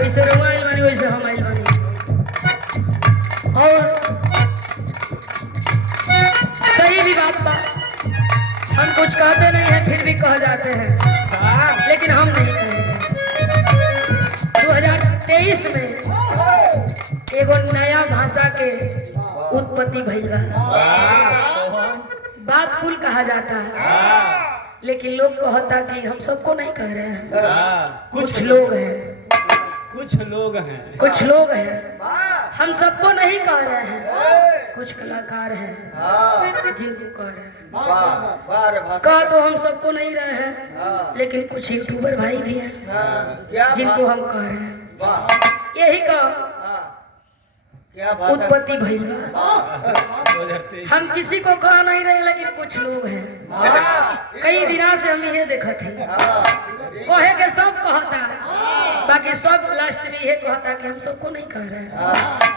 जैसे रउआ आइल बानी वैसे हम आइल बानी। और सही भी बात बा, हम कुछ कहते नहीं हैं फिर भी कह जाते हैं, लेकिन हम नहीं कहेंगे। 2023 में एगो नया भाषा के उत्पत्ति भइल बा। बात कुल कहा जाता है, लेकिन लोग कहता कि हम सबको नहीं कह रहे हैं, कुछ लोग हैं, कुछ लोग हैं, हम सबको नहीं कह रहे हैं, कुछ कलाकार हैं जिनको कह रहे हैं। कह तो हम सबको नहीं रहे हैं, लेकिन कुछ यूट्यूबर भाई भी हैं जिनको हम कह रहे हैं। यही का उत्पत्ति भइल बा। हम किसी को कह नहीं रहे, लेकिन कुछ लोग हैं। कई दिनों से हम ये देखते हैं, कहे के सब कहता है, बाकी सब लास्ट में ये कहता कि हम सबको नहीं कह रहे हैं,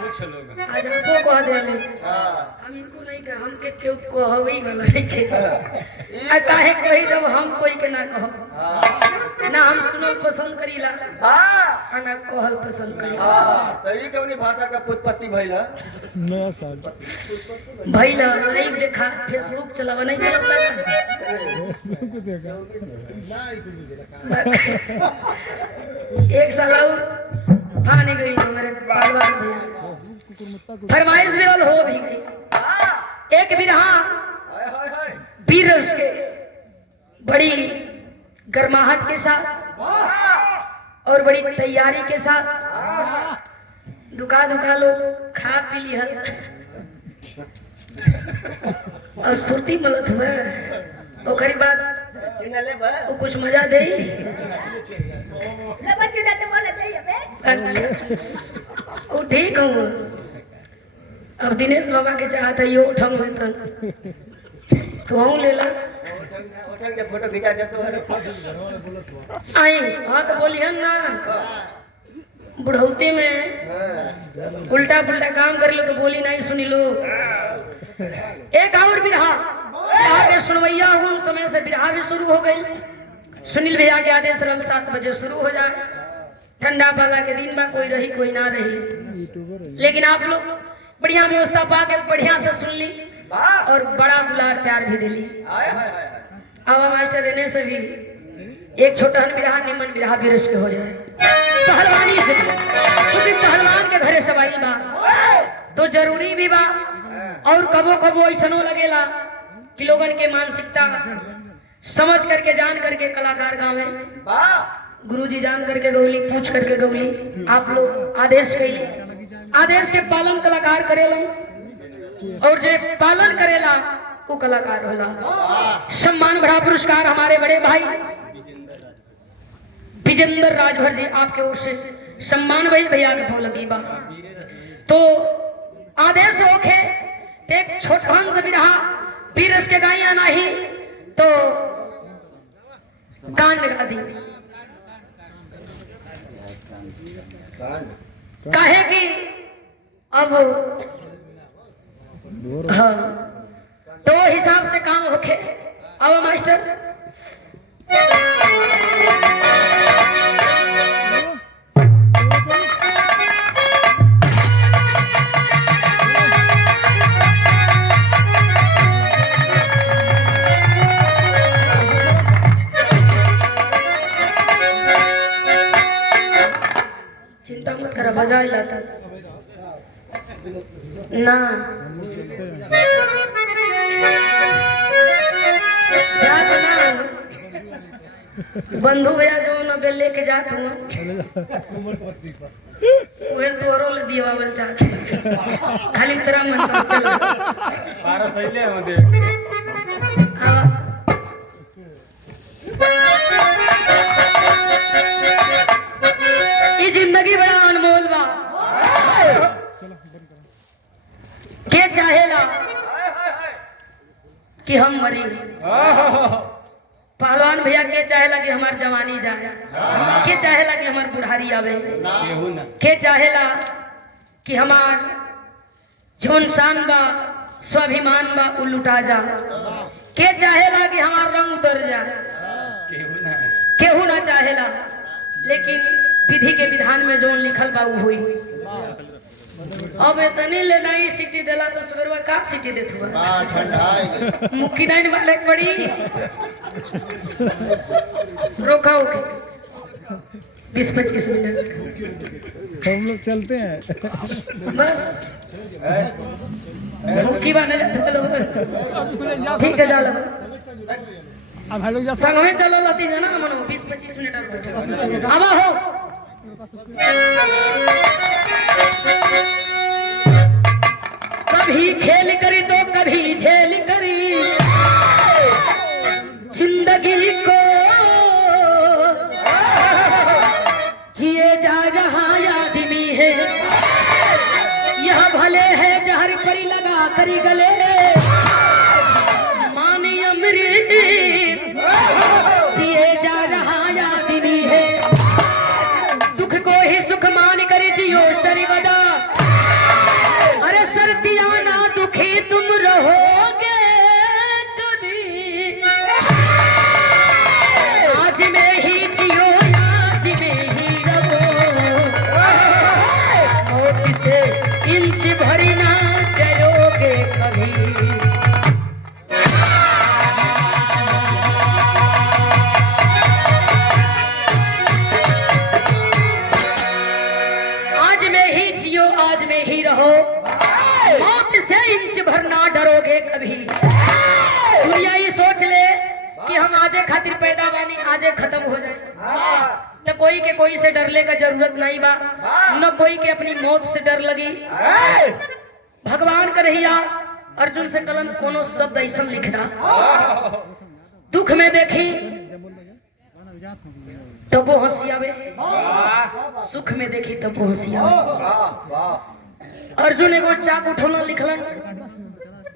कुछ लोग आज हमको कह दे, हम इनको नहीं कह, हम के क्यों कहवी वाला नहीं के काहे कोई जब हम कोई के ना कहो ना, हम सुनल पसंद करीला ना कहल पसंद करीला। तो ये कौनी भाषा का उत्पत्ति भइल है? नया साल भइल नहीं देखा, फेसबुक चलावा नहीं चलाता एक साल और फाने गई मेरे पहलवान भैया, फरमाइश भी हो भी गई। एक बिरहा वीर रस के बड़ी गर्माहट के साथ और बड़ी तैयारी के साथ दुका दुका लोग खा पी लिया और सुरती मलत हुआ। ओकरी बाद वो कुछ मजा दे वो ठीक हूँ। अब दिनेश बाबा के चाहत है यो ठंग वेतन तो ले ला फोटो खिंचा जब आई। हाँ तो बोलिए ना, बुढ़ौती में उल्टा पुल्टा काम कर लो तो बोली नहीं सुनी लो। एक और बिरहा के सुनवैया हूँ, समय से बिरहा भी शुरू हो गई। सुनील भैया के आदेश रंग 7 बजे शुरू हो जाए। ठंडा पाला के दिन में कोई रही कोई ना रही, लेकिन आप लोग बढ़िया व्यवस्था पा के बढ़िया से सुन ली और बड़ा दुलार प्यार भी दिली। आवा मास्टर रहने से भी एक छोटा बिरहा निमन बिरहा भी रस के हो जाए पहलवानी से, चूंकि पहलवान के घरे सवाई बा तो जरूरी भी बा। और कबो कबो ऐसनो लगेला कि लोगन के मानसिकता समझ करके जान करके कलाकार गावे। गुरुजी जान करके गौली, पूछ करके गौली, आप लोग आदेश कइले, आदेश के पालन कलाकार करेला और जे पालन करेला वो कलाकार होला। सम्मान भरा पुरस्कार हमारे बड़े भाई विजेंद्र राजभर जी आपके ओर से सम्मान भाई भैया के लगी बा। तो आदेश होके एक छोटहन से बिरहा बीरस के गाया नहीं तो कांड गा दी। काहे कि अब हाँ तो हिसाब से काम होके। अब मास्टर चिंता मत करा, बजा ही लाता ना जात ना बंधु भैया जो न बेल लेके जात हुआ वो तोरो ले दिया बोल चाहते खाली तेरा मन पर चल बारह सही ले मते ये जिंदगी बड़ा अनमोल बा। के चाहेला कि हम मरी, पहलवान भैया के चाहेला कि हमार जवानी जाए, के चाहेला कि हमार बुढ़ारी आवे, के चाहेला कि हमार जौन शान बा स्वाभिमान बा उ लुटा जा, के चाहेला कि हमार रंग उतर जा, केहू ना चाहेला। लेकिन विधि के विधान में जो लिखल बा उ हुई। अब इतनी ले नहीं सीटी देला तो सुगरवा का सीटी देत हुआ मुक्की नहीं वाले बड़ी रोका 20-25 मिनट हम लोग चलते हैं। बस मुक्की बने जाते लोग ठीक है चलो अब हम लोग संग में चलो लती जाना मनो 20-25 मिनट और बैठो आवा हो कभी खेल करी तो कभी झेल करी जिंदगी को जिए जा रहा आदमी है यह भले है जहर परी लगा करी गले माने अमृत पिए जा रहा आदमी है दुख को ही सुख मान कर जियो सर्वदा अरे सर्दिया ना दुखी तुम रहोगे कभी आज में ही जियो आज में ही रहो और किसे इंच भरी ना डरोगे कभी आज में ही जियो आज में ही रहो मौत से इंच भर ना डरोगे कभी दुनिया ये सोच ले कि हम आजे खातिर पैदा बानी आजे खत्म हो जाए न कोई के कोई से डरने का जरूरत नहीं बा न कोई के अपनी मौत से डर लगी भगवान करहिया अर्जुन से कलन कोनो शब्द ऐसा लिखना दुख में देखी तब वो हंसी आवे सुख में देखी तब वो हंसी आवे अर्जुन एगो चाक उठौना लिखलन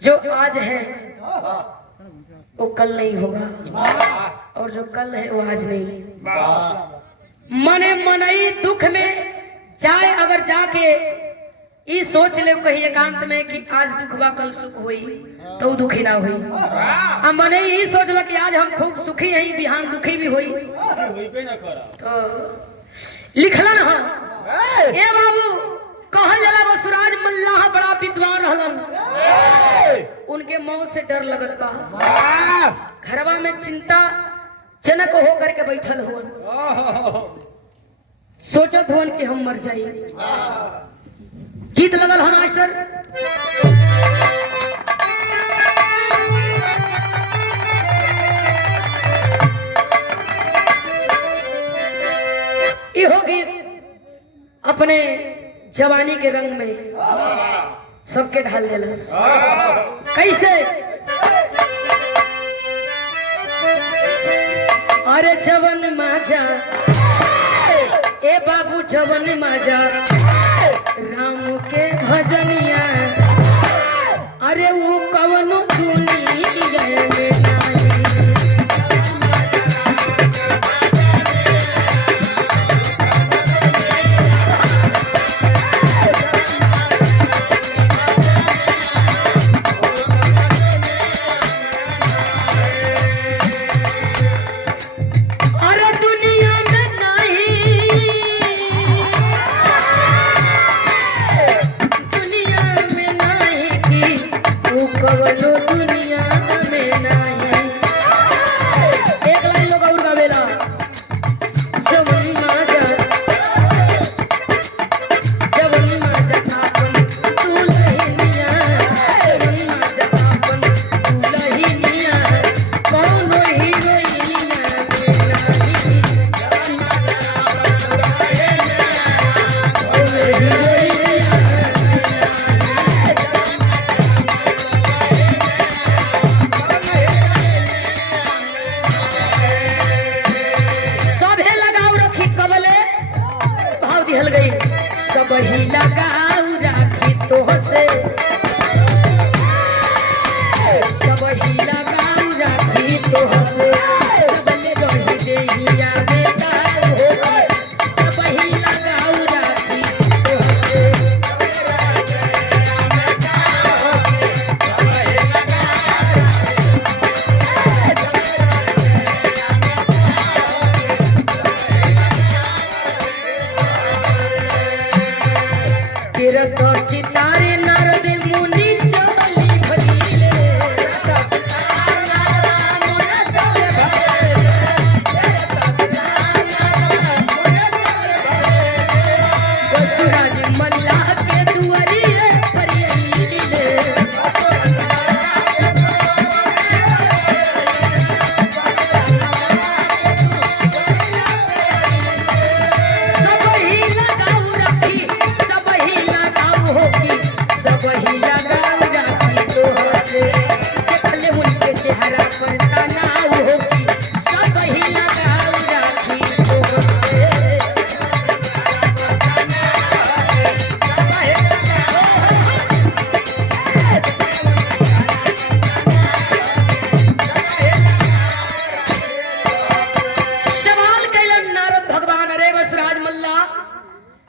जो आज है वो कल नहीं होगा और जो कल है वो आज नहीं मने मनई दुख में चाहे अगर जाके ई सोच ले कहीं एकांत में कि आज दुख बा कल सुख हुई तो दुखी ना हुई अब मने ई सोच ल कि आज हम खूब सुखी हैं बिहान दुखी भी हुई तो लिखलन है ए बाबू कहल जाला वसुराज मल्लाह बड़ा विद्वान रहलन उनके मौत से डर लगत बा घरवा में चिंता जनक हो करके बैठल हुन सोचत हुन कि हम मर जाई गीत लगल है मास्टर इहो गीत अपने जवानी के रंग में सबके ढाल दिला कैसे अरे जवन माजा ए बाबू जवन माजा राम के भजनिया अरे वो कवनो दुनिया में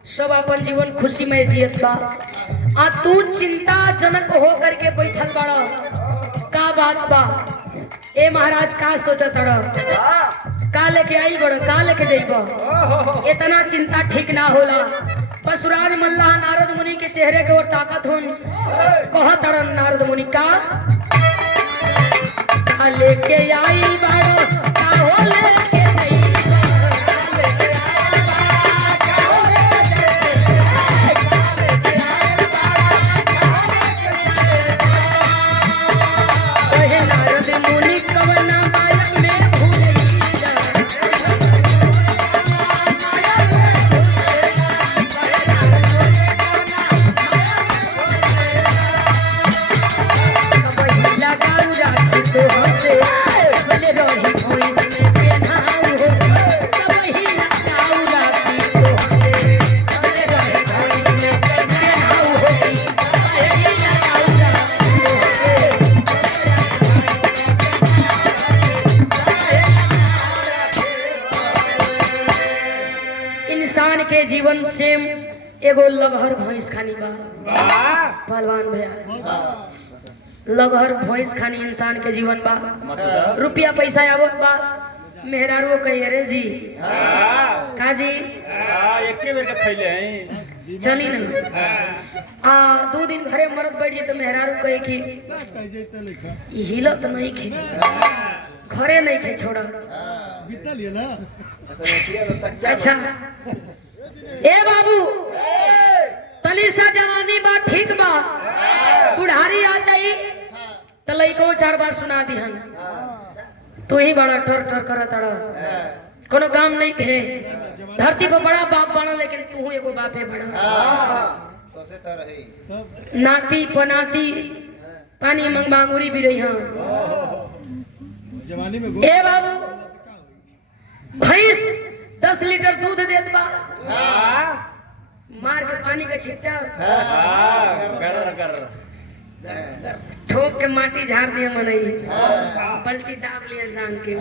सब अपन जीवन खुशी में जियत बा। आ तू चिंता जनक हो करके बैठल बड़ा, का बात बा? ए महाराज का सोचत रह? का लेके आई बड़, का लेके जाइब? इतना चिंता ठीक ना होला। परशुराम मल्लाह नारद मुनि के चेहरे के ओर ताकत होन, कहत रन नारद मुनि का लेके आई बड़, का हो लेके जीवन सेम एगो लगहर भैंस खानी बा। पहलवान भैया, लगहर भैंस खानी इंसान के जीवन बा। रुपया पैसा आवत बा, मेहरारू कही अरे जी का जी एके बेर के खइले हैं चली नहीं 2 दिन घरे मरद बैठ जी तो मेहरारू कहे कि हिलत नहीं खे, घरे नहीं खे छोड़ा। अच्छा ए बाबू, तनी सा जवानी बा ठीक बा, बुढ़ारी आ जाई तो लइको 4 बार सुना दिहन, तू ही बड़ा ठर ठर करत अड़, कोनो काम नहीं थे। धरती पर बड़ा बाप बना, लेकिन तू एगो बापे बड़ा। नाती पनाती पानी मंगमांगुरी भी रही जवानी में। ए बाबू, भैंस 10 लीटर दूध देत बा, मार के पानी का छिट्टा ठोक के माटी झाड़ दिया मनई, पलटी दाब लिया जान के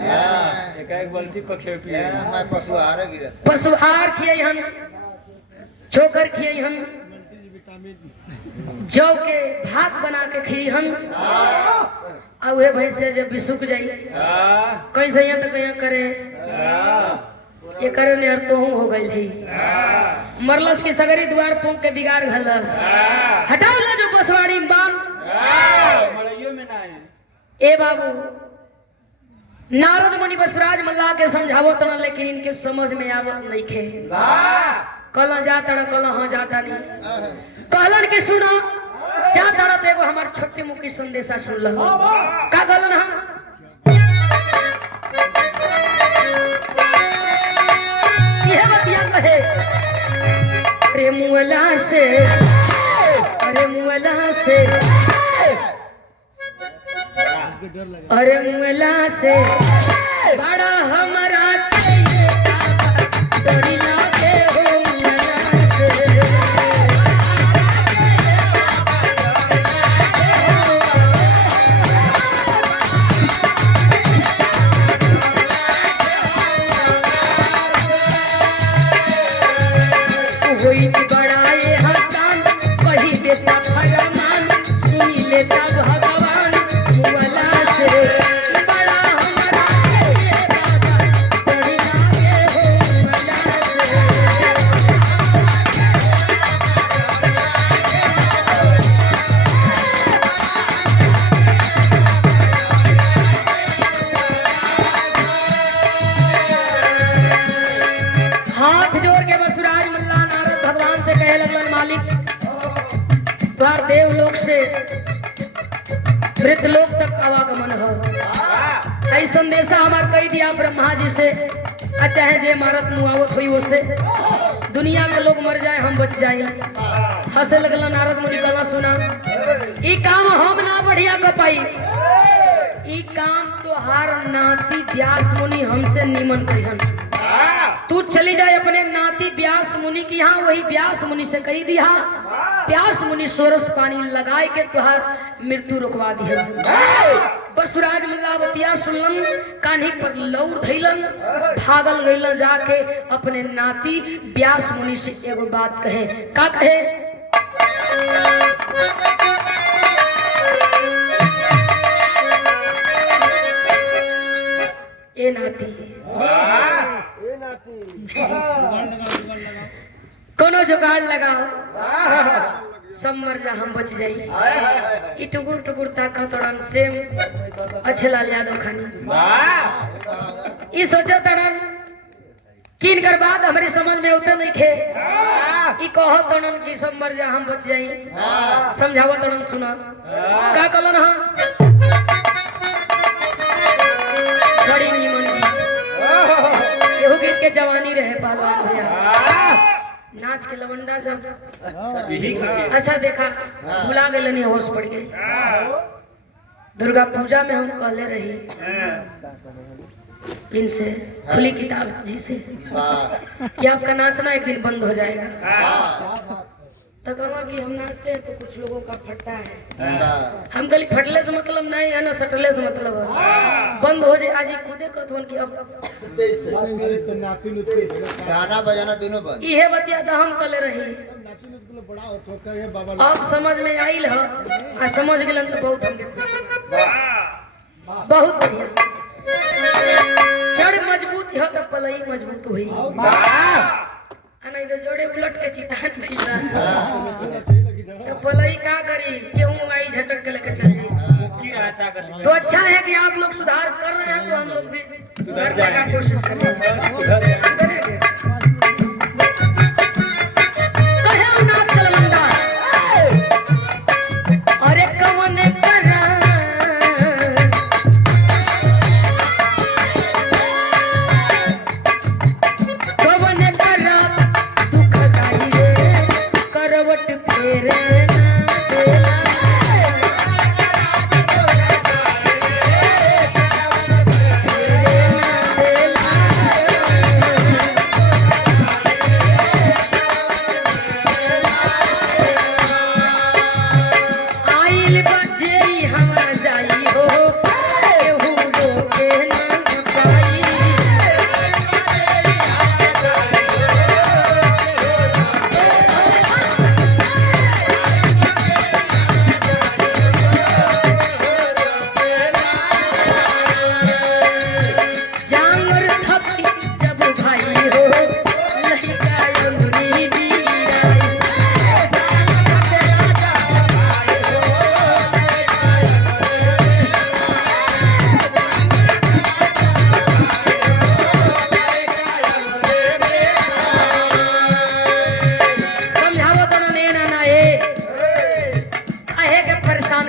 एक बाल्टी पखे पिए पशु आहार खियाई हम, चोकर खियाई हम, जौ के भात बना के खियाई हम। आ उहे भैंस से जब बिसुक जाई कहीं से यहाँ तो कहीं करे ये करे ने तो हो गई थी। मरलस की सगरी द्वार पोंक के बिगाड़ घलस, हटाओ ले जो बसवाड़ी में बांध मड़इयो में ना है। ए बाबू, नारद मुनि बसुराज मल्लाह के समझावत न, लेकिन इनके समझ में आवत नहीं खे। कल जाता कल हाँ जाता नहीं, कहलन कि सुनो जाता तो एगो हमार छोटी मुखी संदेशा सुन लो। का कहलन? हाँ अरे मुअला से, अरे मुअला से, अरे मुअला से बड़ा हमारा डोरी लागे हो मुअला से। देवलोक से मृतलोक तक आवागमन हो। ऐसा संदेशा हमार कही दिया ब्रह्मा जी से, चाहे जे मारत मुआवत हुई उससे दुनिया के लोग मर जाए हम बच जाए। हंसे लगल नारद मुनि कला सुना, ई काम हम ना बढ़िया कर पाई, ई काम तो हार नाती व्यास मुनि हमसे निमन कहिन। तू चली जाए अपने नाती व्यास मुनि की यहाँ, वही व्यास मुनि से कही दिया, व्यास मुनि सोरस पानी लगाए के तुहार मृत्यु रुकवा दिया। बसुराज मल्लावतिया सुनलन, कान्ही पर लौर धैलन, भागल गइलन जाके अपने नाती व्यास मुनि से एगो बात कहे। का कहे? ए नाती, कोनो जुगाड़ लगाओ, सब मर जा, हम बच जाई। ई टुकुर टुकुर ताका तोड़न सेम अच्छे लाल यादव खानी ई सोचा तड़न कि इनकर बात हमारी समझ में उतर नहीं थे। ई कहो तड़न कि सब मर जा, हम बच जाई। समझावा तड़न, सुना का कहलन? हाँ, बड़ी नीमन गीत, एहो गीत के जवानी रहे पहलवान भैया, नाच के लवंडा सब। अच्छा देखा, भुला गए, नहीं होश पड़ गई। दुर्गा पूजा में हम कहले रही इनसे, खुली किताब जी से, कि आपका नाचना एक दिन बंद हो जाएगा। तो कहा कि हम नाचते हैं तो कुछ लोगों का फटता है। हम गली फटले से मतलब नहीं है ना, सटले से मतलब है बंद हो जाए। आज खुदे कहते कि अब गाना बजाना दोनों बंद। इहे बतिया तो हम कले रही, अब समझ में आइल है, आ समझ गलन तो बहुत हमके खुशी, बहुत बढ़िया। जड़ मजबूत है तो पलई मजबूत हुई, नहीं तो जोड़े उलट के चितान भइला तो पलई का करी, केहू आई झटक के लेके चल जाए। तो अच्छा है कि आप लोग सुधार कर रहे हैं, तो हम लोग भी सुधारने का कोशिश करेंगे। कहे नाच लवंडा, अरे कौन करा करवट फेरे ना देला, आइल बजे हम जाई हो, केहू रोके ना पाई।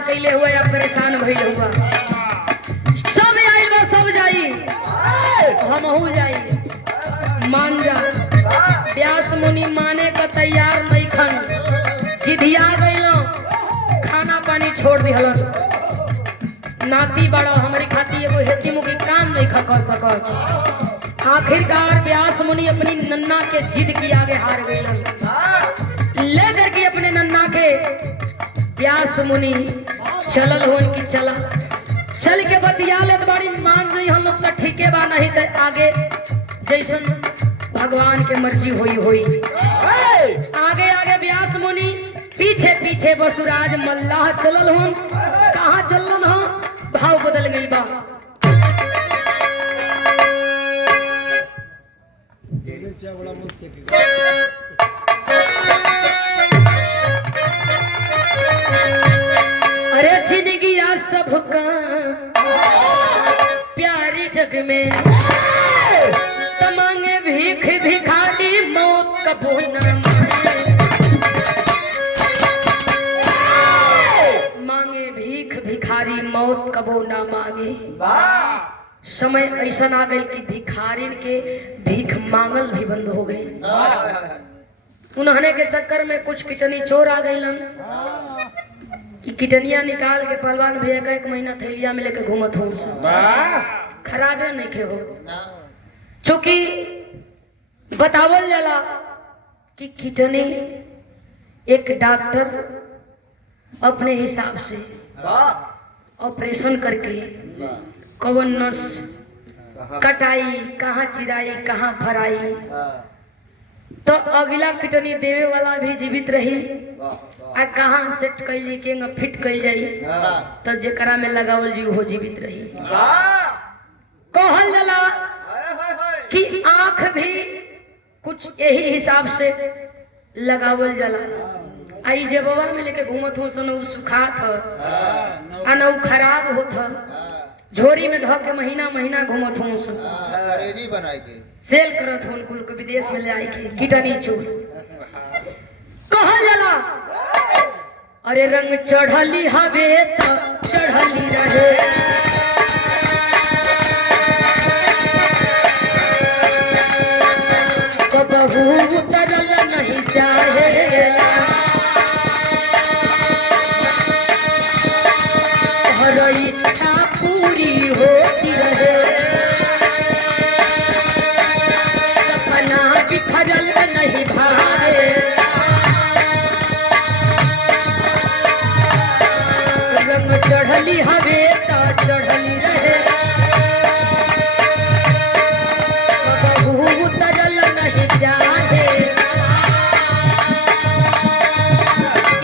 कैले हुआ या परेशान भइल हुआ, सब आइल बा, सब जाई, हमहू जाई। मान जा, व्यास मुनि माने का तैयार नहीं खन, जिधिया गइलो, खाना पानी छोड़ दिहलन। नाती बड़ा हमारी खाती एगो हेती मुकी काम नहीं कर सकत। आखिरकार व्यास मुनि अपनी नन्ना के जिद की आगे हार गइलन, लेकर के अपने नन्ना के व्यास मुनि चलल हो की चला, चल के बतिया लेत बाड़ी, मान जाई हम लोग तो ठीके बा, नहीं तो आगे जैसन भगवान के मर्जी होई होई। आगे आगे व्यास मुनि, पीछे पीछे बसुराज मल्लाह चलल हो। कहाँ चलन हो? भाव बदल गई बा। अरे जिंदगिया सबका प्यारी जग में, तमांगे भीख भिखारी मौत कबो न मांगे, भीख भिखारी मौत कबो न मांगे। समय ऐसा आ गई कि भिखारिन के भीख मांगल भी बंद हो गई। उन्होंने के चक्कर में कुछ किटनी चोर आ गई, कि किटनिया निकाल के पहलवान भैया का 1 महीना थैलिया में लेके घूमत हो, खराबे नहीं खे हो। चूंकि बतावल जाला कि किटनी एक डॉक्टर अपने हिसाब से ऑपरेशन करके कवन नस कटाई, कहाँ चिराई, कहाँ फराई, तो अगला किडनी देवे वाला भी जीवित रही। आ कहाँ सेट कल जी के फिट कल जाई तो जेकरा में लगावल जी हो जीवित रही। कहल जाला कि आंख भी कुछ यही हिसाब से लगावल जाला। आई जे बाबा में लेके घूमत हो सन उ सुखात ह आ न उ खराब होत ह, झोरी में धो के महीना महीना घूमत हो सन, अंग्रेजी बनाई के सेल करत हो कुल के विदेश में ले आई के किडनी चूर। कहल जाला अरे रंग चढ़ली हवे त चढ़ली रहे, बहू उतरल नहीं चाहे, हर इच्छा पूरी होती रहे, सपना बिखरल नहीं भावे, रंग चढ़ली हवे ता चढ़ली रहे, बहू उतरल नहीं चाहे।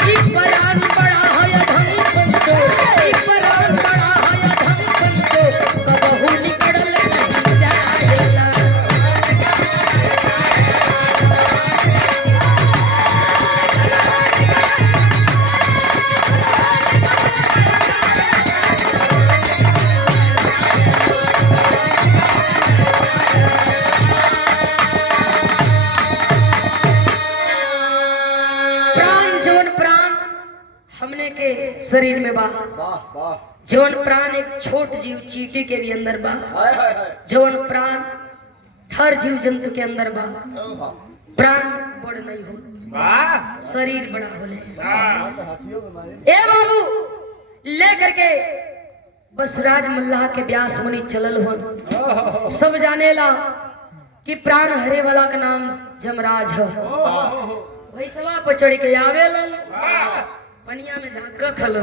ई परान बड़ा है धन संतो, ई परान बड़ा है धन संतो, बहू निकलल नहीं चाहेला। प्राण जवन प्राण हमने के शरीर में बा, वाह वाह जवन प्राण एक छोट जीव चींटी के भी अंदर बा, हाय हाय हाय जवन प्राण हर जीव जंतु के अंदर बा। प्राण बड़ नहीं हो, शरीर बड़ा होले। ए बाबू ले करके बस राज मल्लाह के व्यास मुनि चलल हो, सब जानेला कि प्राण हरे वाला का नाम जमराज है। वही सवा पर चढ़ के आवेलन, पनिया में झाँका खलो,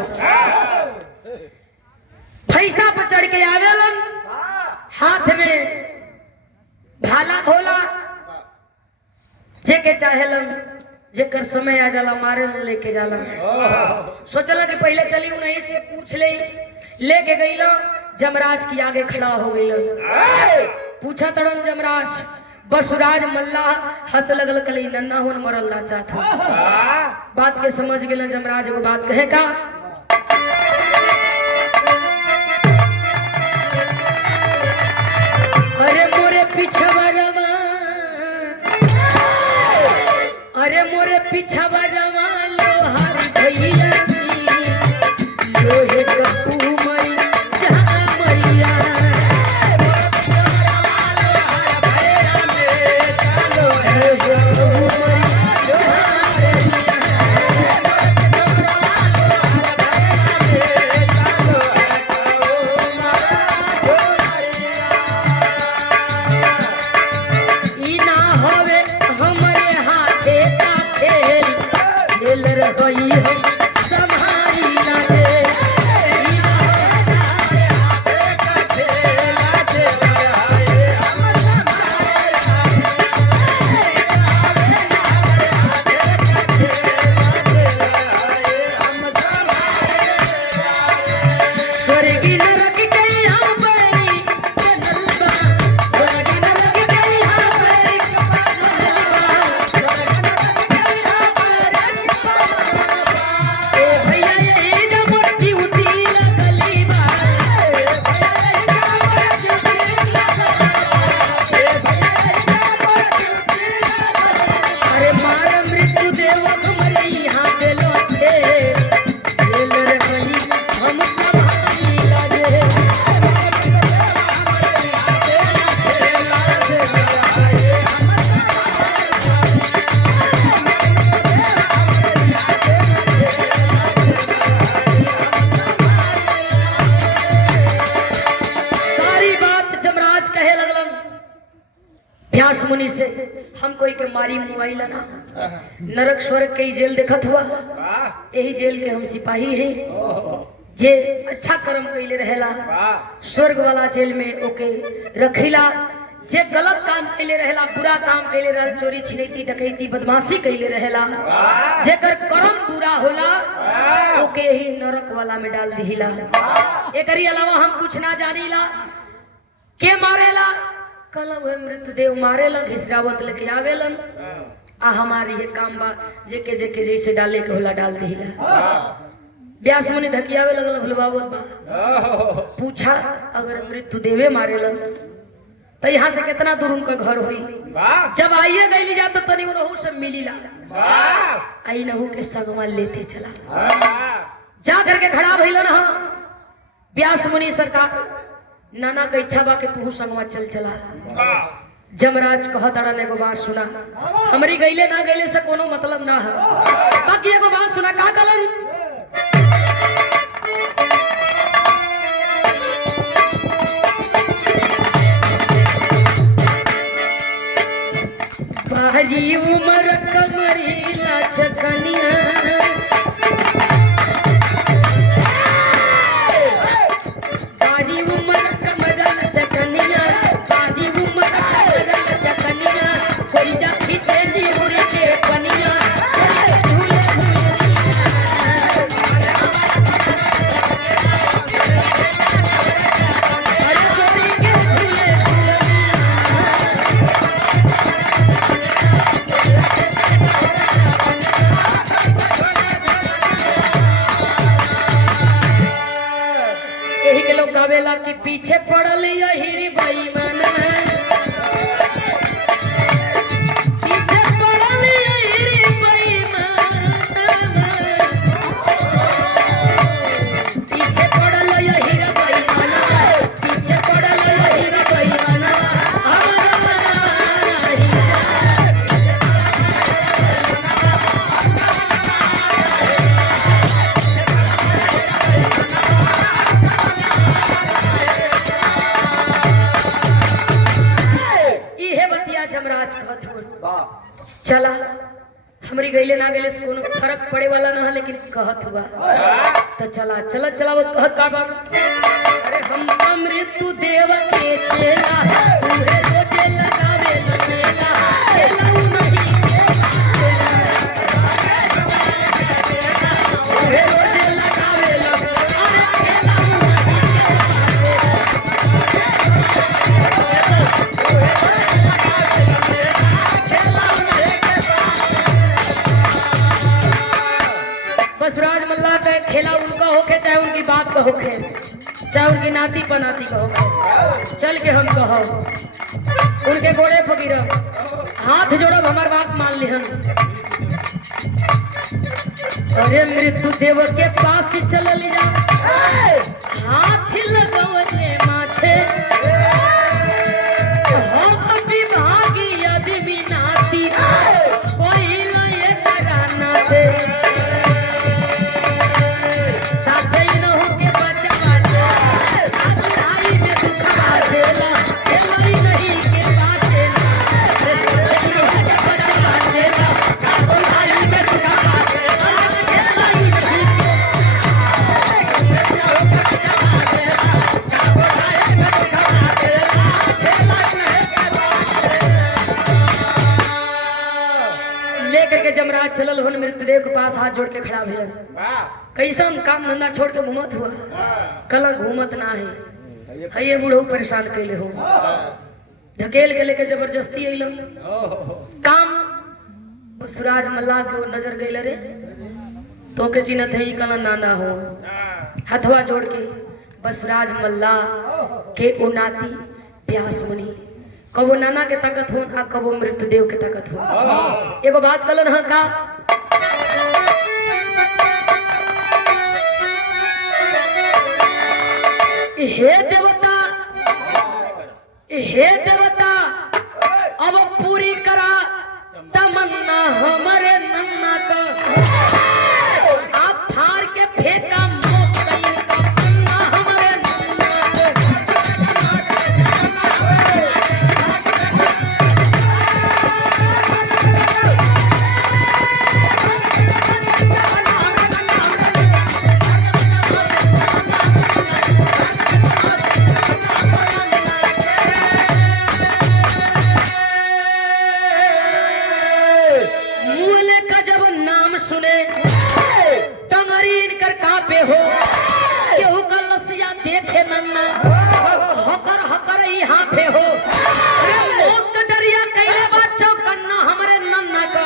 फैसा पर चढ़ के आवेलन, हाथ में भाला होला, जेके चाहेलन जेकर समय आ जाला मारे लेके जाला। सोचला कि पहले चली नहीं से पूछ लेके गईलो, जमराज की आगे खड़ा हो गईलो, पूछा तड़न जमराज, बसुराज मल्लाह हंस लगल कली नन्ना हुन मरल्ला चाहता। बात के समझ गेल जमराज को बात कहे का, अरे मोरे पिछवरवा, अरे मोरे पिछवरवा लोहार भैया लोहे कपू मरी जहाँ मरिया, ई ना होवे हमरे हाथे का खेल, खेल रही है संभारी ना दे। ई ना होवे हमरे हाथे का खेल, खेल रही है स्वर्गी नरक के यहाँ बड़ी चलबा, स्वर्गी नरक के यहाँ बड़ी चलबा, ए भैया ये न मोटी उठी लगली बा, ए भैया ये न मोटी उठी लगली बा, ए भैया ये न मोटी उठी लगली बा। अरे मार मृत्यु देव हमरे यहाँ देलो थे, खेल रही हम संभाली लागे। सारी बात जमराज कहे लगलन व्यास मुनि से, हम कोई के मारी मुआइला ना, नरक स्वर्ग के ही जेल देखत हुआ, यही जेल के हम सिपाही हैं। जे अच्छा कर्म कैले रहेला वाह स्वर्ग वाला जेल में ओके रखिला। जे गलत काम कैले रहेला, बुरा काम कैले रहल, चोरी छिनैती डकैती बदमाशी कैले रहेला, जेकर कर्म बुरा होला ओके ही नरक वाला में डाल दिहिला। एकरी अलावा हम कुछ ना जानीला। के मारेला? कल वह मृतदेव मारेला, घिसरावत लेके आवेलन आ हमारी ये काम बा जेके जेके जैसे डाले के होला डाल दिहिला। व्यास मुनि धकियावे लगल भुलवावत बा। पूछा अगर मृत्यु देवे मारेलन तो यहाँ से कितना दूर उनका घर हुई। जब आइए गईली जाता तनी उनहु से मिलीला, आई नहु के सगवा लेते चला। जा करके खड़ा भइलन ह व्यास मुनि सरकार, नाना के इच्छा बा के तू संगवा चल चला। जमराज कहत अड़न एगो बात सुना, हमरी गईले ना गईले से कोनो मतलब ना है, बाकी एगो बात सुना। का कलन? बाजी उमर कमरी लचकनिया, बाजी उमर कमर लचकनिया, बाजी उमर कमर लचकनिया, कोई जा खींचेली उड़ के पनिया। यही के लोग गावेला कि पीछे पड़ल यही बेईमान, पीछे पड़ल यही बेईमान, पीछे पड़ल यही बेईमान, पीछे पड़ल यही बेईमान। जमराज कहत हुआ चला, हमरी गईले ना गईले से कोनो फर्क पड़े वाला ना है, लेकिन कहत हुआ तो चला चला चला। वो कहत का बा, अरे हम तो मृत्यु देव के चेला, पूरे रोजे लगावे लमेला, केलाऊ नहीं पूरे रोजे लगावे लमेला, केलाऊ बसराज मल्ला का खेला उनका होके, चाहे उनकी बाप का होके, चाहे उनकी नाती पनाती का होके, चल के हम कहो उनके गोड़े फकीर हाथ जोड़ब, हमार बात मान लिहन। अरे मृत्यु देव के पास चल जा, हाथ लगवने माथे, हम विभागी आदमी नाती, कोई नहीं कराना दे। जमराज चलल हुन मृतदेव के पास हाथ जोड़ के खड़ा भेल। कैसन काम धंधा छोड़ के घूमत हुआ? कल घूमत ना है, ये बूढ़ो परेशान कैले हो, ढकेल के लेके जबरदस्ती अइल काम। बसराज मल्ला के वो नजर गई रे, तो के चिन्हत है कल नाना हो, हथवा जोड़ के बसराज मल्ला के ओ नाती व्यास मुनि कबो नाना के ताकत हो आ कबो मृतदेव के ताकत हो। एगो बात कलन है का, हे देवता, हे देवता अब पूरी करा तमन्ना हमारे नन्ना का, आप फाड़ के फेंका जिगर कापे हो केहू का लसिया देखे नन्ना हकर हकर यहाँ पे हो अरे मौत का डरिया कैले बच्चों कन्ना हमरे नन्ना का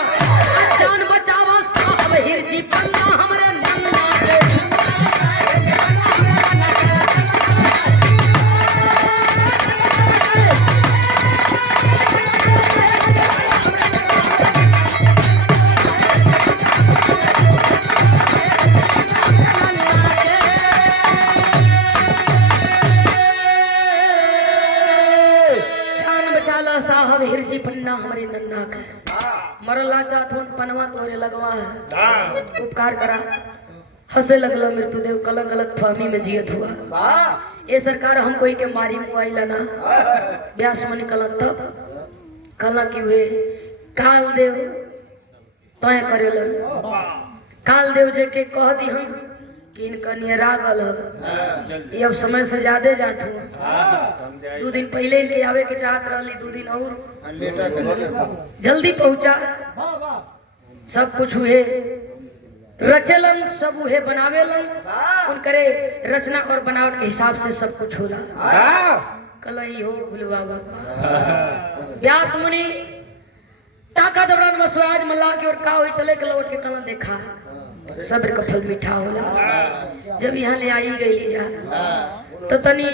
जान बचावा साहब हिरजी पन्ना हमरे नन्ना के साहब हिरजी पन्ना हमारे नन्ना का मरला चाहत पनवा तोरे लगवा है उपकार करा हंसे लगलो मृत्युदेव कलंक गलत फहमी में जियत हुआ ये सरकार हम कोई के मारी मुआइला ना ब्यास मनी कला तब कला की हुए काल देव तय करेलन काल देव जे के कह दी हम कि इनका नियरा गल ये अब समय से ज्यादा जात हुआ 2 दिन पहले इनके आवे के चाहत रही 2 दिन और जल्दी पहुंचा सब कुछ हुए रचेलन सब हुए बनावेलन उनकरे रचना और बनावट के हिसाब से सब कुछ होला कलई हो भुलवा व्यास मुनि टाका दौड़ान मसवाज मल्लाह की और का हुई चले के लौट के कला देखा सब्र का फल मीठा होला जब यहाँ ले आई गई जा तो तनी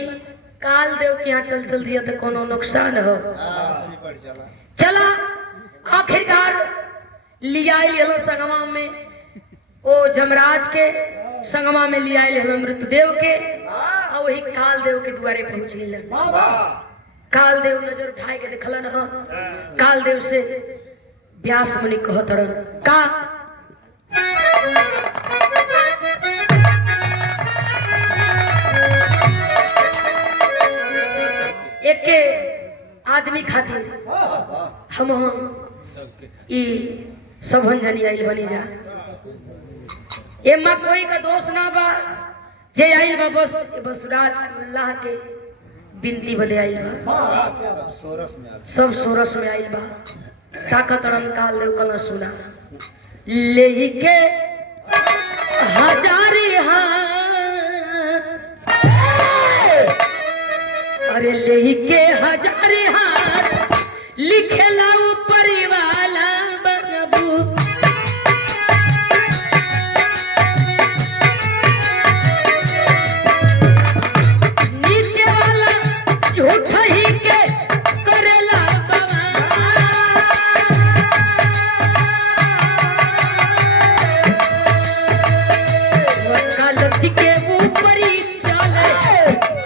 काल देव के यहाँ चल दिया तो कोनो नुकसान हो चला आखिरकार लिया संगमा में ओ जमराज के संगमा में लिया मृतदेव के और वही काल देव के द्वारे पहुंच गए काल देव नजर उठाए के देखलन ह काल देव से व्यास मुनि कहतड़न का एक के आदमी खातिर हम ई सबन जनी आइल बनी जा एमा कोई का दोष ना बा जे आइल बा बस राज अल्लाह के बिनती बदे आइल बा सब सोरस में आइल बा ताकत काल देव कल सुना ले के हजारी हाथ अरे ले के हजारी हाथ लिखेला ऊपर वाला बगबू नीचे वाला झूठ ही के करेला के ऊपर ही चले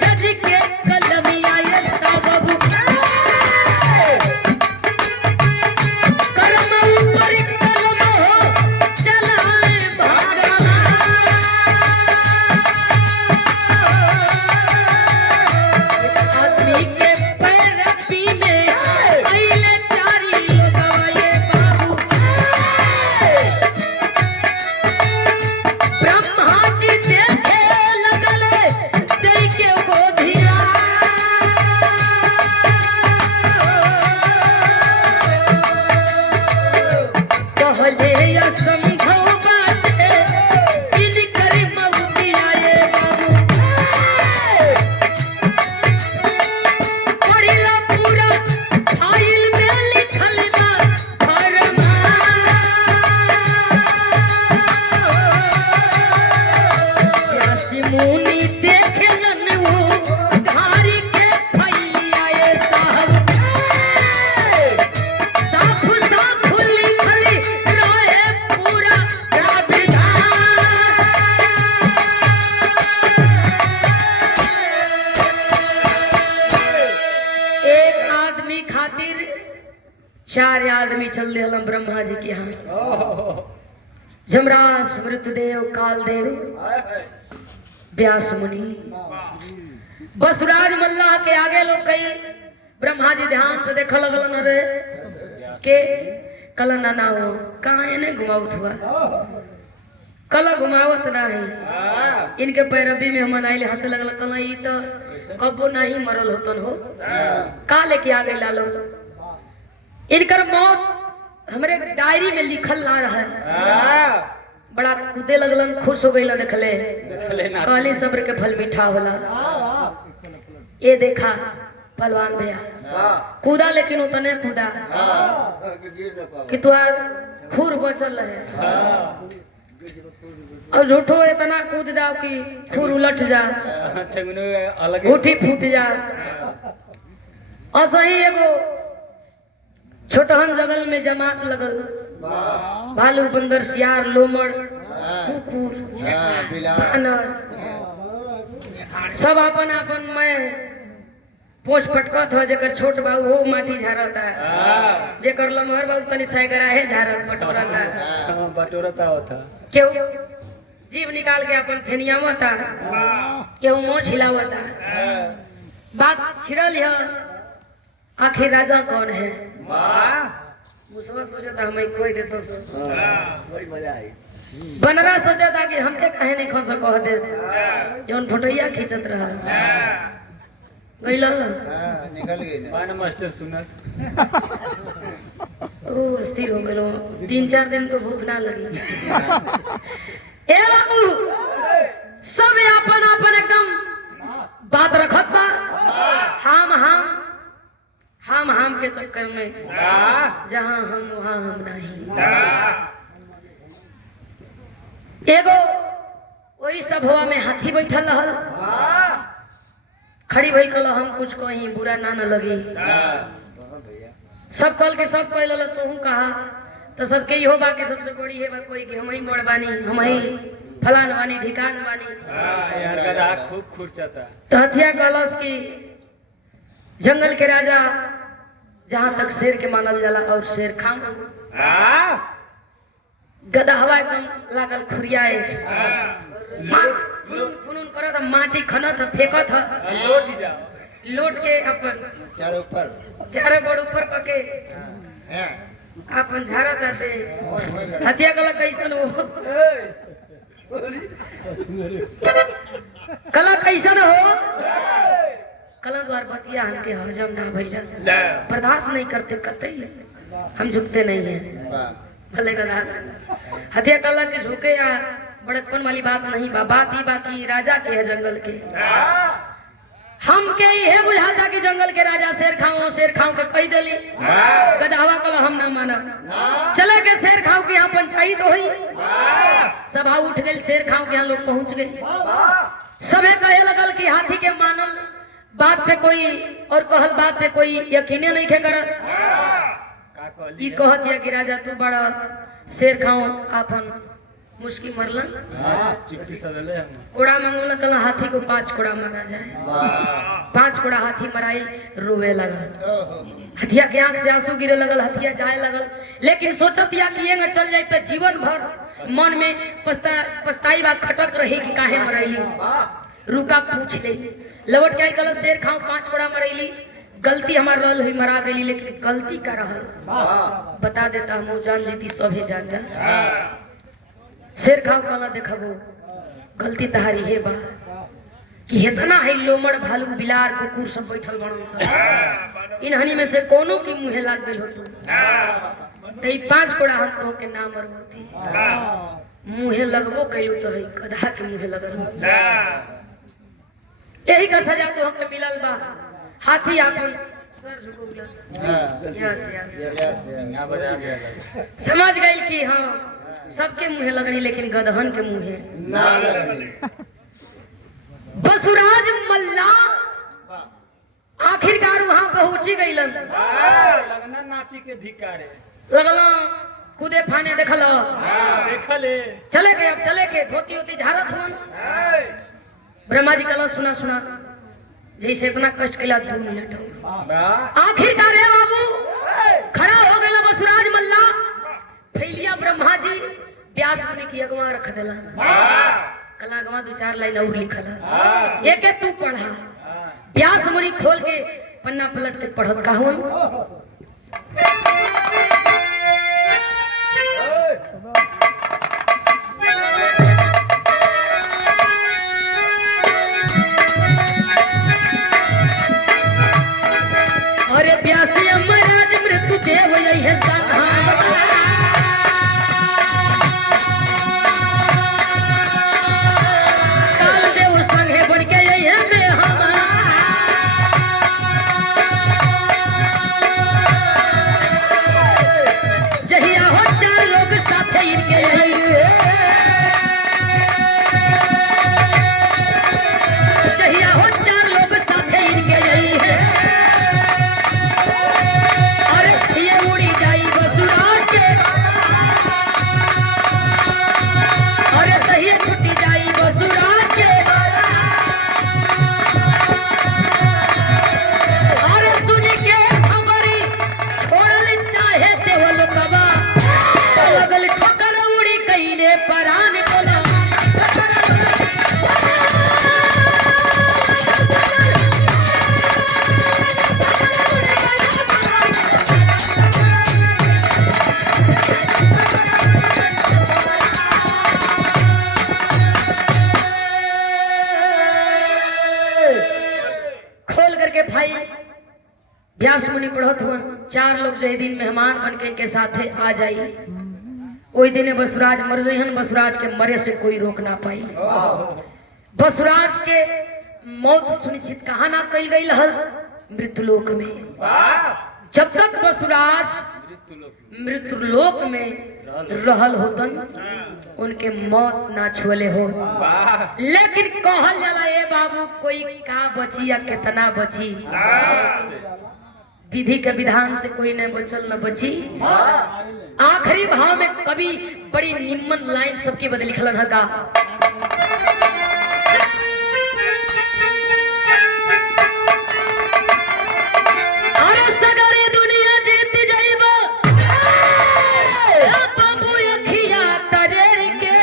सज के कलमिया ये साबू करम ऊपर कलम हो चलाए भगवान आदमी के पैर पी में आइले चारी लोगवाए बाबू ब्रह्मा जी देखे लगले दे के गोधिया कहले असंभव बाटे इनकर मौतिया ये बाबू पढ़िला पूरा फाइल में लिखल ना मुनि देखेलन वो धारी के फैलिया ये साहब साफ साफ लिखली रहे पूरा एक आदमी खातिर 4 आदमी चल दिया ब्रह्मा जी के यहाँ जमराज मृतदेव कालदेव व्यास मुनि बसुराज मल्लाह के आगे लोग कई ब्रह्मा जी ध्यान से देख लगल न रे के कल ना हो कहाँ इन्हें घुमावत हुआ कल घुमावत नहीं इनके पैरवी में हम आइले हंसे लगल कल ई तो कबो नहीं मरल होतन हो का लेके आ गई लालो इनकर मौत हमरे डायरी में लिखल ना रहा है बड़ा कूदे लगलन, खुश हो गई देखले। देखले ना कहली सब्र के फल मीठा होला। ये देखा पहलवान भैया वाह कूदा, लेकिन उतने कूदा हाँ गिर न पाओ कि तुआर खूर बचल रहे। और झूठो इतना कूद जाओ कि खूर उलट जा, ठेंगुने अलग गुठी फूट जा। और सही एगो छोटहन जंगल में जमात लगल, भालू बंदर सियार लोमड़ कुकुर हाँ बिलाल बानर सब अपन अपन मैं पोछ पटकत हो। जेकर छोट बाबू हो माटी झाड़ता है, जेकर लमहर बाबू तनी साइगरा है झाड़त बटोरता है। बटोरता होता केहू जीव निकाल के अपन फेनियावता, केहू मुंह छिलावता। बात छिड़ल है, आखिर राजा कौन है? मुसवा सोचता हमें कोई देतो सो। बड़ी मजा आई बनरा सोचा था कि हमके काहे नहीं खस कह दे, जौन फोटोइया खींचत रहा गइल। हाँ निकल गई ना बान मास्टर सुनत ओ स्थिर हो गलो, 3-4 दिन को भूख ना लगी। ए बाबू सब अपन अपन एकदम बात रखत बा। हम के चक्कर में जहां हम वहां हम नहीं। एगो वही सभवा में हाथी बैठल रहल, खड़ी भई कल हम कुछ कहीं बुरा ना न लगी। सब कल के सब कह लल तोहू कहा, तो सबके इहो बा कि सबसे बड़ी है बा कोई कि हम ही बड़ बानी, हम ही फलान बानी ठिकान बानी। यार का रात खूब खुरचता। तो हथिया कहलस कि जंगल के राजा जहां तक शेर के मानल जाला और शेर खान गदहवा एकदम लागल खुरियाए, फुनुन फुनुन करत माटी खनत फेंकत लोट ही जाओ, लोट के अपन चारों ऊपर चारों गोड़ ऊपर करके अपन झाड़ा दाते। हथिया कला कैसन हो, कला कैसन हो, कला द्वार बतिया हमके हजम ना भइला, बर्दाश्त नहीं करते कतई हम झुकते नहीं है। वाह भले गधा हथिया कला के झुके या बड़कपन वाली बात नहीं बा। बात ही बाकी राजा के है जंगल के। हम के ये बुझाता कि जंगल के राजा शेर खाओ के कही दिली। गधावा कल हम ना माना, चले के शेर खाओ के यहाँ पंचायत हुई, सभा उठ गई, शेर खाओ के यहाँ लोग पहुंच गए। सबे कहे लगल कि हाथी के मानल बात पे कोई और कहल बात पे कोई यकीने नहीं खे करत। ई कह दिया कि राजा तू बड़ा शेर खाओ अपन मुश्किल मरलन। चिट्ठी सदले हम कोड़ा मंगोला कल हाथी को 5 कोड़ा मारा जाए। 5 कोड़ा हाथी मराई, रोवे लगल, हथिया के आंख से आंसू गिरे लगल, हथिया जाए लगल। लेकिन सोचत या कि ये चल जाए तो जीवन भर मन में पछताई बा खटक रही कि काहे मरैली। रुका पूछ ले, लौट के कल शेर खाओ 5 कोड़ा मरैली, गलती हमार रहल हुई मरा गई, लेकिन गलती का रहल बता देता हम जान जीती सभी जान जा। शेर खाओ कला देखबो गलती तहारी है बा कि इतना है लोमड़ भालू बिलार कुकुर सब बैठल बड़न सब, इन्हनी में से कोनो की मुँहे लाग गई हो तो 5 कोड़ा हम तो के नाम मरबती मुँहे लगबो कइलू तो है गधा के मुँहे लगल। यही का सजा तो हमके मिलल बा। हाथी आपन सर झुकौला, यहाँ बजा गया लगा। समझ गई कि हाँ सबके मुँहे लगनी लेकिन गदहन के मुँहे ना लगनी। बसुराज मल्ला आखिरकार वहां पहुंची गई। लगना नाती के धिकारे लगला कूदे फाने देखल, देखले चले गए, अब चले के धोती होती झारत हुन। ब्रह्मा जी कला सुना सुना जैसे इतना कष्ट कैला 2 मिनट आखिरकार है बाबू खड़ा हो गया बसुराज मल्ला। फैलिया ब्रह्मा जी व्यास मुनि की अगवा रख देला, कला अगवा 2-4 लाइन और लिखल, एक तू पढ़ा। व्यास मुनि खोल के पन्ना पलट के पढ़त कहून, अरे व्यास यमराज मृत्यु देव यही है के परान बोला खोल करके भाई व्यास मुनि पढ़त हुआ 4 लोग जो दिन मेहमान बन के इनके साथ आ जाइए वही दिन बसुराज मर जइहन बसुराज के मरे से कोई रोक ना पाई बसुराज के मौत सुनिश्चित कहा ना कल गई हल मृत्युलोक में जब तक बसुराज मृत्युलोक में रहल होतन उनके मौत ना छुअले हो लेकिन कहल जाला ए बाबू कोई का बची या कितना बची विधि के विधान से कोई न बचल न बची आखिरी भाव में कवि बड़ी निम्न लाइन सबके बदले लिखलन है का अरे सगरी दुनिया जीत जाइबा बाबू अखिया तरेर के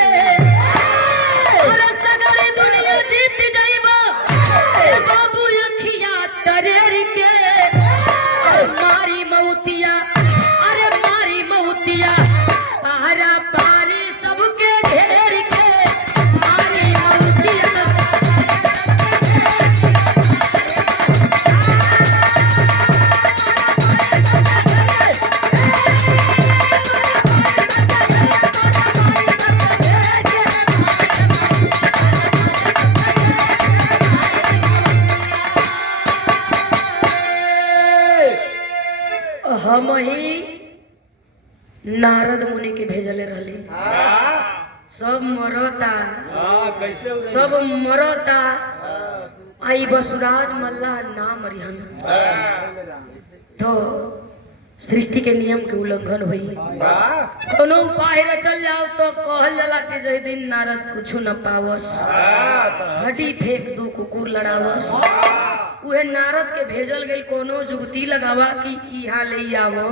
अरे सगरी दुनिया जीत जाइबा बाबू अखिया तरेर के मारी मौतिया अरे मारी मौतिया पारा पारी सबके घेर के मारी मौतिया हम ही नारद मुनि के भेजले रहली सब मरता कैसे सब मरता आई बसुराज मल्ला ना मरिहन तो सृष्टि के नियम के उल्लंघन हुई कोनो उपाय चल जाओ तो कहल जाला कि जय दिन नारद कुछ न पावस हड्डी फेंक दू कुकुर लड़ावस उहे नारद के भेजल गई कोनो जुगती लगावा कि यहाँ ले आवो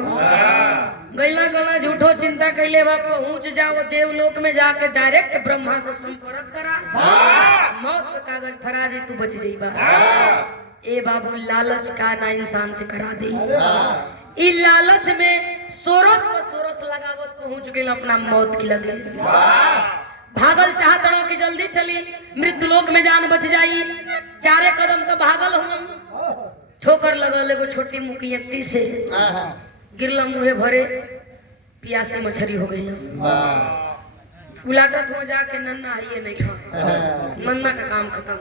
गैला गला झूठो चिंता कैले बा पहुंच जाओ देवलोक में जाके डायरेक्ट ब्रह्मा से संपर्क करा मौत का कागज फरा जे तू बच जाइबा ए बाबू लालच का ना इंसान से करा दे ई लालच में सोरस लगावत पहुंच गई अपना मौत की लगे भागल चाहत रहो कि जल्दी चली मृत्युलोक में जान बच जाई 4 कदम तो भागल हम ठोकर लगल एगो छोटी मुकियती से गिरल मुहे भरे पियासी मछली हो गई उलाटत हो जाके नन्ना आइए नहीं खा नन्ना का काम खत्म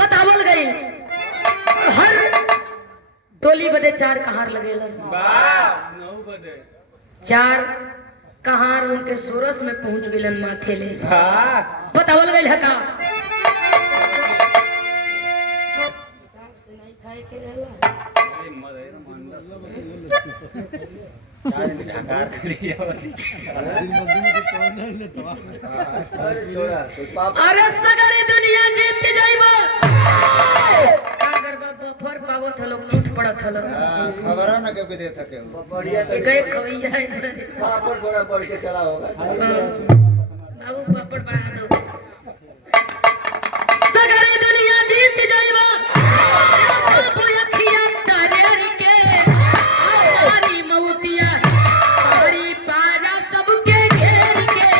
बतावल गई हर टोली बदे 4 कहार लगेलन 4 कहार उनके सोरस में पहुंच गइलन माथे ले बतावल गइल है का हिसाब से नहीं खाए के रहला अरे सगरी दुनिया जीत जाइबा अगर बफर पावत हलो छूट पड़त हलो खबरा ना के दे सके बढ़िया तो गए खवैया ऐसा पापड़ थोड़ा बढ़ के चला होगा बाबू पापड़ बढ़ा दो सगरी दुनिया जीत जाइबा बाबू अखिया तारेर के हमारी मौतिया हमारी पारा सबके घेर के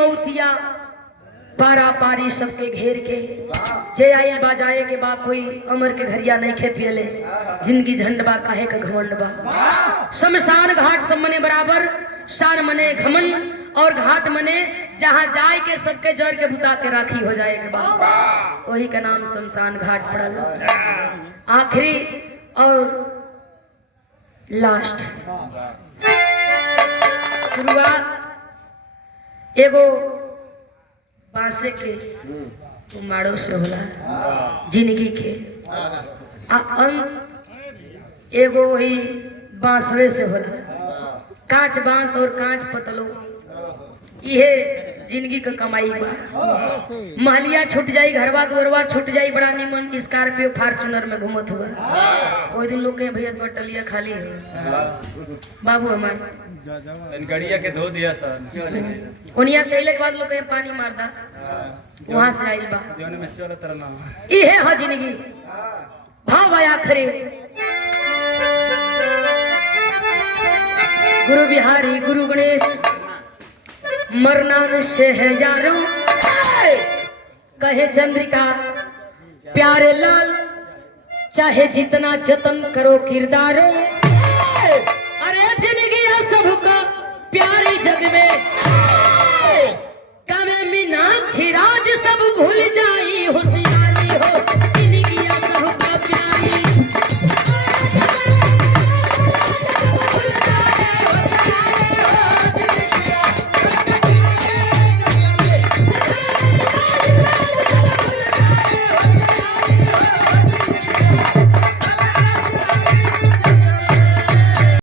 मौतिया पारा पारी सबके घेर के जे आए बाजाए के बा कोई अमर के घरिया नहीं खे पियले जिंदगी झंडबा काहे का घमंड बा शमशान घाट सब मने बराबर शान मने घमन और घाट मने जहाँ जाए के सबके जड़ के बुता के राखी हो जाए के बाद वही का नाम शमशान घाट पड़ल। आखिरी और लास्ट शुरुआत एगो बांसे के माड़ो से होला जिंदगी के आ अंत एगो वही बांसवे से होला। कांच बांस और कांच पतलो ये जिंदगी का कमाई बा। महलिया छूट जाई घरवा दुअरवा छूट जाई बड़ा निमन स्कॉर्पियो फॉर्च्यूनर में घूमत हुआ ओई दिन लोग के भैया तो टलिया खाली है बाबू हमार गड़िया के धो दिया सर ओनिया से अइले के बाद लोग के पानी मारदा वहां से आइल बा जोने में चलो तेरा नाम इहे ह जिंदगी भाव आया खरे गुरु बिहारी गुरु गणेश मरना से है यारों कहे चंद्रिका प्यारे लाल चाहे जितना जतन करो किरदारों